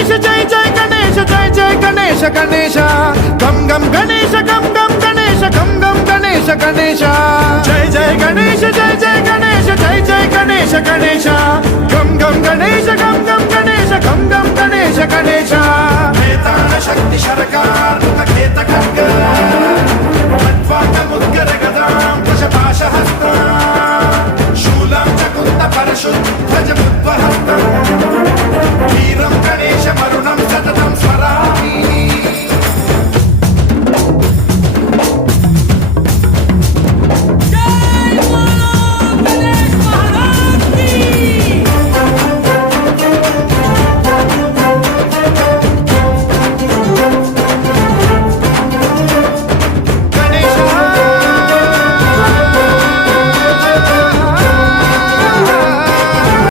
గణేశ జయ జయ గణేశ జయ జయ గణేశ గణేశ గం గం గణేశ గం గం గణేశ గం గం గణేశ గణేశ జయ జయ గణేశ జయ జయ గణేశ జయ జయ గణేశ గణేశ గం గం గణేశ గం గం గణేశ గం గం గణేశ గణేశ వేతాళ శక్తి శరకార్ ఖేత ఖడ్గ ముద్గర గదాం దశపాశహస్త శూలం చ కుంత పరశు ధ్వజ ముద్వహస్తం